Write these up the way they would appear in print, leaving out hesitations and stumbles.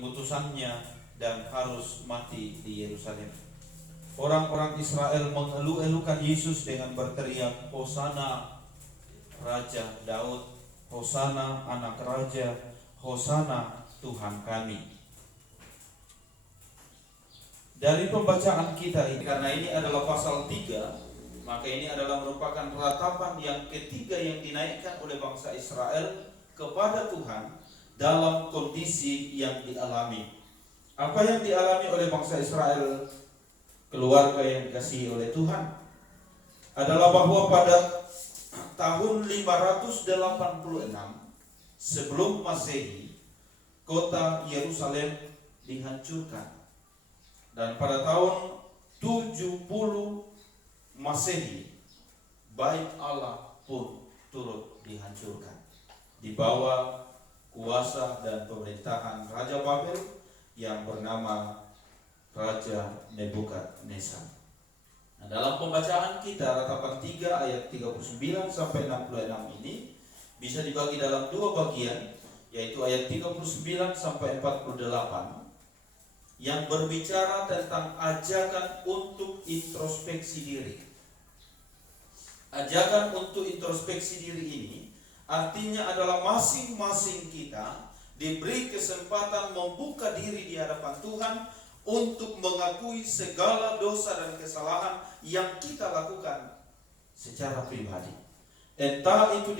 pengutusannya dan harus mati di Yerusalem. Orang-orang Israel mengeluh-elukan Yesus dengan berteriak, Hosana Raja Daud, Hosana anak raja, Hosana Tuhan kami. Dari pembacaan kita ini, karena ini adalah pasal 3, maka ini adalah merupakan ratapan yang ketiga yang dinaikkan oleh bangsa Israel kepada Tuhan dalam kondisi yang dialami. Apa yang dialami oleh bangsa Israel, keluarga yang dikasihi oleh Tuhan, adalah bahwa pada tahun 586 sebelum Masehi, kota Yerusalem dihancurkan. Dan pada tahun 70 Masehi, Bait Allah pun turut dihancurkan di bawah kuasa dan pemerintahan Raja Babel yang bernama Raja Nebukadnezar. Nah, dalam pembacaan kita ratapan 3 ayat 39 sampai 66 ini bisa dibagi dalam dua bagian, yaitu ayat 39 sampai 48 yang berbicara tentang ajakan untuk introspeksi diri. Ajakan untuk introspeksi diri ini artinya adalah masing-masing kita diberi kesempatan membuka diri di hadapan Tuhan untuk mengakui segala dosa dan kesalahan yang kita lakukan secara pribadi. Entah itu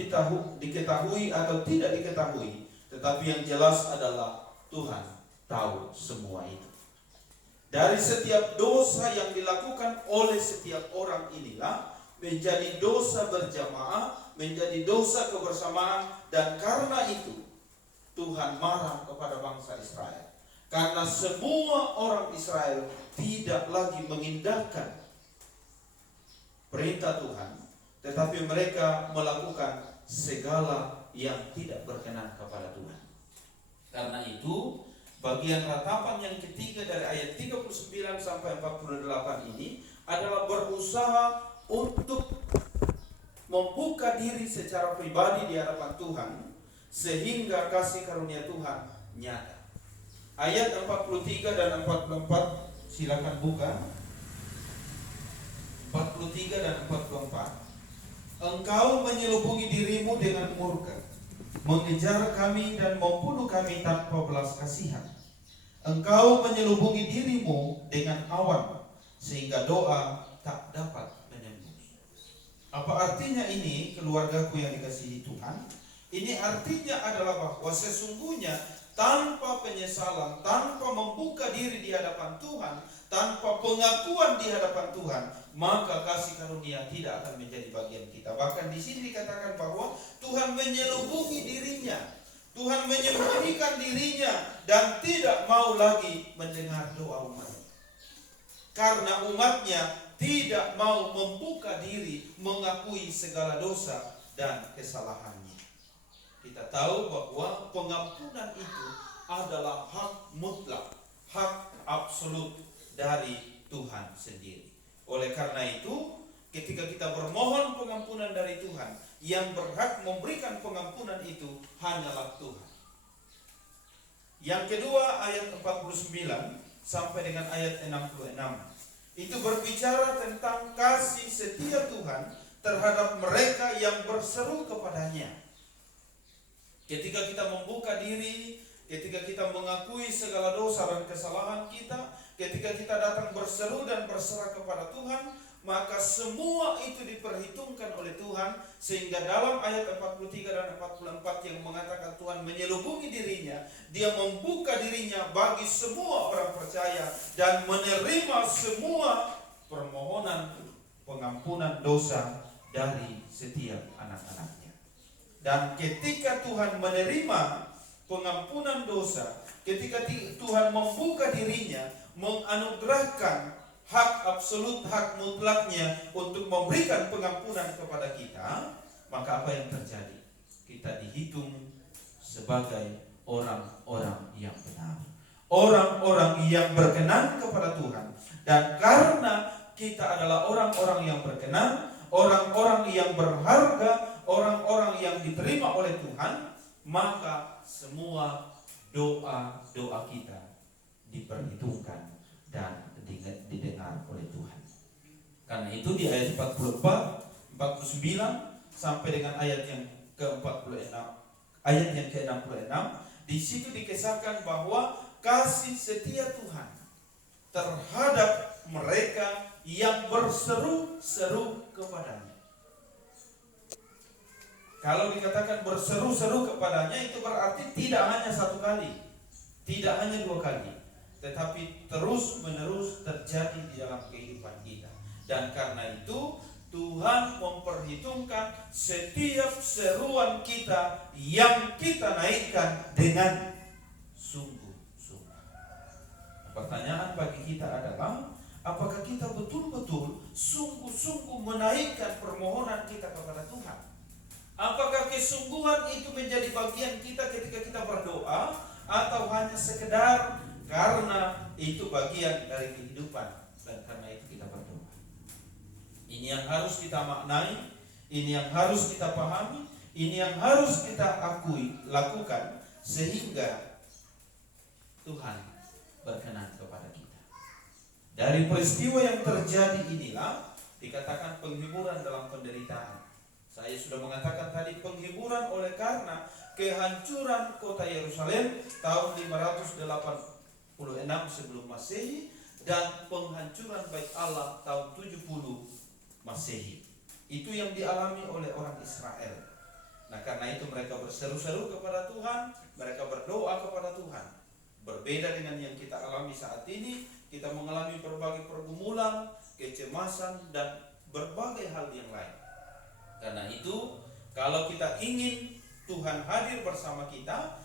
diketahui atau tidak diketahui, tetapi yang jelas adalah Tuhan tahu semua itu. Dari setiap dosa yang dilakukan oleh setiap orang inilah menjadi dosa berjamaah, menjadi dosa kebersamaan, dan karena itu Tuhan marah kepada bangsa Israel. Karena semua orang Israel tidak lagi mengindahkan perintah Tuhan, tetapi mereka melakukan segala yang tidak berkenan kepada Tuhan. Karena itu, bagian ratapan yang ketiga dari ayat 39 sampai 48 ini adalah berusaha untuk membuka diri secara pribadi di hadapan Tuhan sehingga kasih karunia Tuhan nyata. Ayat 43 dan 44 silakan buka. 43 dan 44. Engkau menyelubungi dirimu dengan murka, mengejar kami dan membunuh kami tanpa belas kasihan. Engkau menyelubungi dirimu dengan awan, sehingga doa tak dapat menembus. Apa artinya ini, keluargaku yang dikasihi Tuhan? Ini artinya adalah bahwa sesungguhnya tanpa penyesalan, tanpa membuka diri di hadapan Tuhan, tanpa pengakuan di hadapan Tuhan, maka kasih karunia tidak akan menjadi bagian kita. Bahkan di sini dikatakan bahwa Tuhan menyelubungi dirinya, Tuhan menyembunyikan dirinya dan tidak mau lagi mendengar doa umatnya. Karena umatnya tidak mau membuka diri, mengakui segala dosa dan kesalahannya. Kita tahu bahwa pengampunan itu adalah hak mutlak, hak absolut dari Tuhan sendiri. Oleh karena itu, ketika kita bermohon pengampunan dari Tuhan, yang berhak memberikan pengampunan itu hanyalah Tuhan. Yang kedua, ayat 49 sampai dengan ayat 66. Itu berbicara tentang kasih setia Tuhan terhadap mereka yang berseru kepadanya. Ketika kita membuka diri, ketika kita mengakui segala dosa dan kesalahan kita, ketika kita datang berseru dan berserah kepada Tuhan, maka semua itu diperhitungkan oleh Tuhan, sehingga dalam ayat 43 dan 44 yang mengatakan Tuhan menyelubungi dirinya, dia membuka dirinya bagi semua orang percaya dan menerima semua permohonan pengampunan dosa dari setiap anak-anaknya. Dan ketika Tuhan menerima pengampunan dosa, ketika Tuhan membuka dirinya, menganugerahkan hak absolut, hak mutlaknya untuk memberikan pengampunan kepada kita, maka apa yang terjadi? Kita dihitung sebagai orang-orang yang benar, orang-orang yang berkenan kepada Tuhan. Dan karena kita adalah orang-orang yang berkenan, orang-orang yang berharga, orang-orang yang diterima oleh Tuhan, maka semua doa-doa kita diperhitungkan dan didengar oleh Tuhan. Karena itu di ayat 44, 49 sampai dengan ayat yang ke-46, ayat yang ke-66, di situ dikisahkan bahwa kasih setia Tuhan terhadap mereka yang berseru-seru kepadanya. Kalau dikatakan berseru-seru kepadanya, itu berarti tidak hanya satu kali, tidak hanya dua kali, tetapi terus-menerus terjadi di dalam kehidupan kita. Dan karena itu Tuhan memperhitungkan setiap seruan kita yang kita naikkan dengan sungguh-sungguh. Pertanyaan bagi kita adalah, apakah kita betul-betul sungguh-sungguh menaikkan permohonan kita kepada Tuhan? Apakah kesungguhan itu menjadi bagian kita ketika kita berdoa, atau hanya sekedar karena itu bagian dari kehidupan dan karena itu kita berdoa? Ini yang harus kita maknai, ini yang harus kita pahami, ini yang harus kita akui, lakukan, sehingga Tuhan berkenan kepada kita. Dari peristiwa yang terjadi inilah dikatakan penghiburan dalam penderitaan. Saya sudah mengatakan tadi, penghiburan oleh karena kehancuran kota Yerusalem tahun 586 sebelum Masehi dan penghancuran Bait Allah tahun 70 Masehi. Itu yang dialami oleh orang Israel. Nah, karena itu mereka berseru-seru kepada Tuhan, mereka berdoa kepada Tuhan. Berbeda dengan yang kita alami saat ini, kita mengalami berbagai pergumulan, kecemasan, dan berbagai hal yang lain. Karena itu, kalau kita ingin Tuhan hadir bersama kita,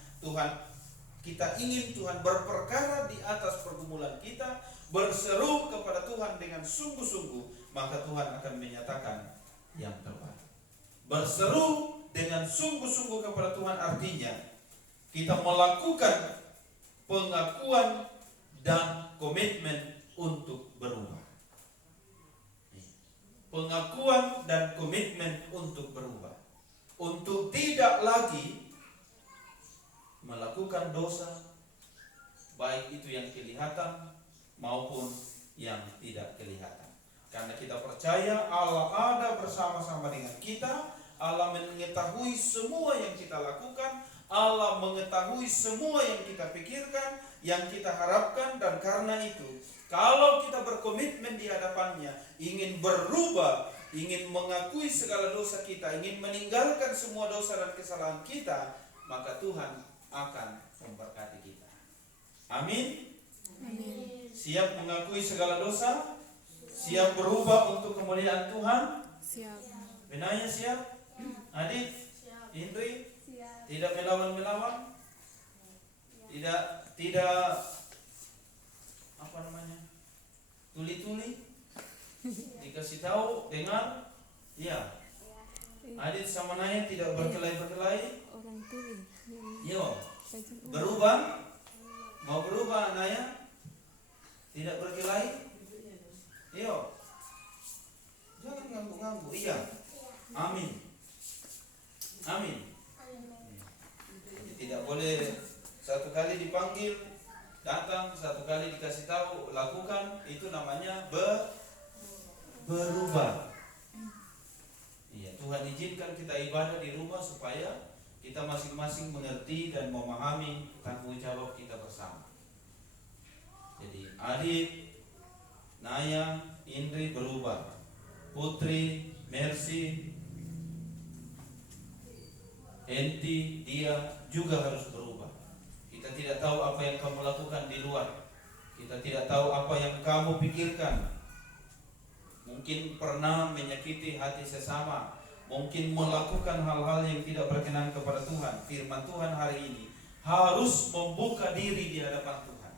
kita ingin Tuhan berperkara di atas pergumulan kita, berseru kepada Tuhan dengan sungguh-sungguh, maka Tuhan akan menyatakan yang terbaik. Berseru dengan sungguh-sungguh kepada Tuhan artinya kita melakukan pengakuan dan komitmen untuk berubah. Pengakuan dan komitmen untuk berubah, untuk tidak lagi melakukan dosa, baik itu yang kelihatan maupun yang tidak kelihatan. Karena kita percaya Allah ada bersama-sama dengan kita, Allah mengetahui semua yang kita lakukan, Allah mengetahui semua yang kita pikirkan, yang kita harapkan. Dan karena itu, kalau kita berkomitmen di hadapannya, ingin berubah, ingin mengakui segala dosa kita, ingin meninggalkan semua dosa dan kesalahan kita, maka Tuhan akan memberkati kita. Amin. Amin. Siap mengakui segala dosa? Siap berubah untuk kemuliaan Tuhan? Siap. Benanya siap? Adit? Indri? Siap. Tidak melawan-melawan? Tidak apa namanya? Tuli-tuli? Dikasih tahu, dengar? Iya. Adit sama Naya tidak berkelahi-berkelahi? Orang tuli. Yo. Berubah? Mau berubah Naya? Tidak berkelahi? Yo. Jangan nganggu-nganggu. Iya. Amin. Amin. Jadi tidak boleh satu kali dipanggil datang, satu kali dikasih tahu lakukan, itu namanya berubah. Iya, Tuhan izinkan kita ibadah di rumah supaya kita masing-masing mengerti dan memahami tanggung jawab kita bersama. Jadi Adit, Naya, Indri berubah, Putri, Mercy, Enti, dia juga harus berubah. Kita tidak tahu apa yang kamu lakukan di luar, kita tidak tahu apa yang kamu pikirkan. Mungkin pernah menyakiti hati sesama, mungkin melakukan hal-hal yang tidak berkenan kepada Tuhan. Firman Tuhan hari ini harus membuka diri di hadapan Tuhan,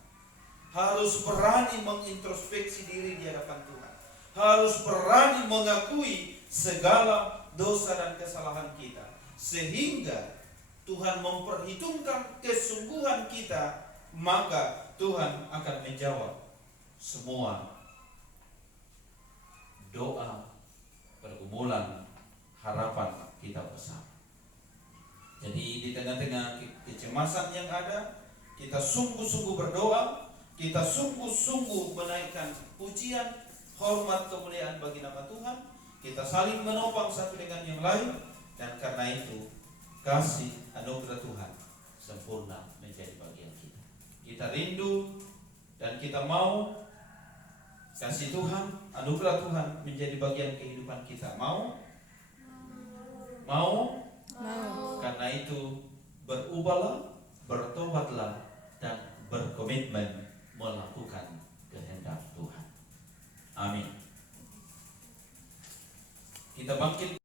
harus berani mengintrospeksi diri di hadapan Tuhan, harus berani mengakui segala dosa dan kesalahan kita, sehingga Tuhan memperhitungkan kesungguhan kita, maka Tuhan akan menjawab semua doa, pergumulan, harapan kita bersama. Jadi di tengah-tengah kecemasan yang ada, kita sungguh-sungguh berdoa, kita sungguh-sungguh menaikkan pujian, hormat, kemuliaan bagi nama Tuhan, kita saling menopang satu dengan yang lain, dan karena itu kasih anugerah Tuhan sempurna menjadi bagian kita. Kita rindu dan kita mau kasih Tuhan, anugerah Tuhan menjadi bagian kehidupan kita. Mau? Mau? Karena itu berubahlah, bertobatlah, dan berkomitmen melakukan kehendak Tuhan. Amin. Kita bangkit